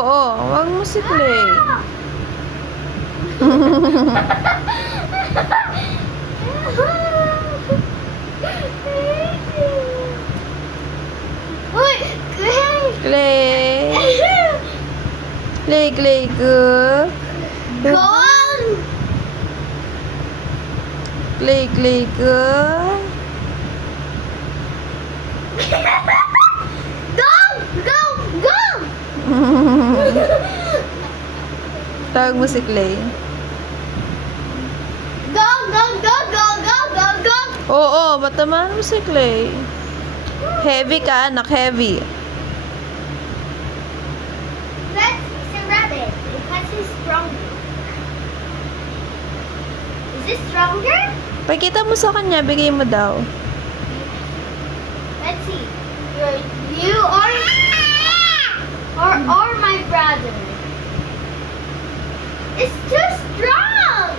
Oo, wag mo si Clay. Uy, Clay. Clay, good. gone. Clay, good. Go. Tawag mo si Clay. Go. Oo, matamaan mo si Clay. Heavy ka, anak, heavy. That's a rabbit because he's stronger. Is this stronger? Pakita mo sa kanya, bigay mo daw. Let's see. You or my brother. It's too strong.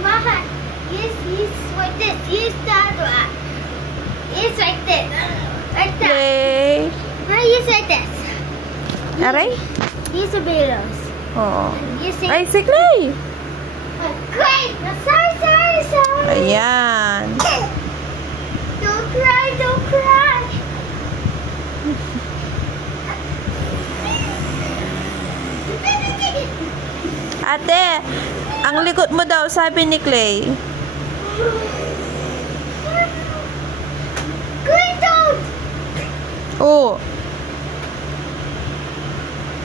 Mama, he's like this. He's that one. He's like this. Like that. Clay. No, he's like this. Aray? He's a Beatles. Oo. You see? Ay, si Clay. Great. Sorry. Ayan. Don't cry. Ate, ang likot mo daw, sabi ni Clay. Great, don't. Oo.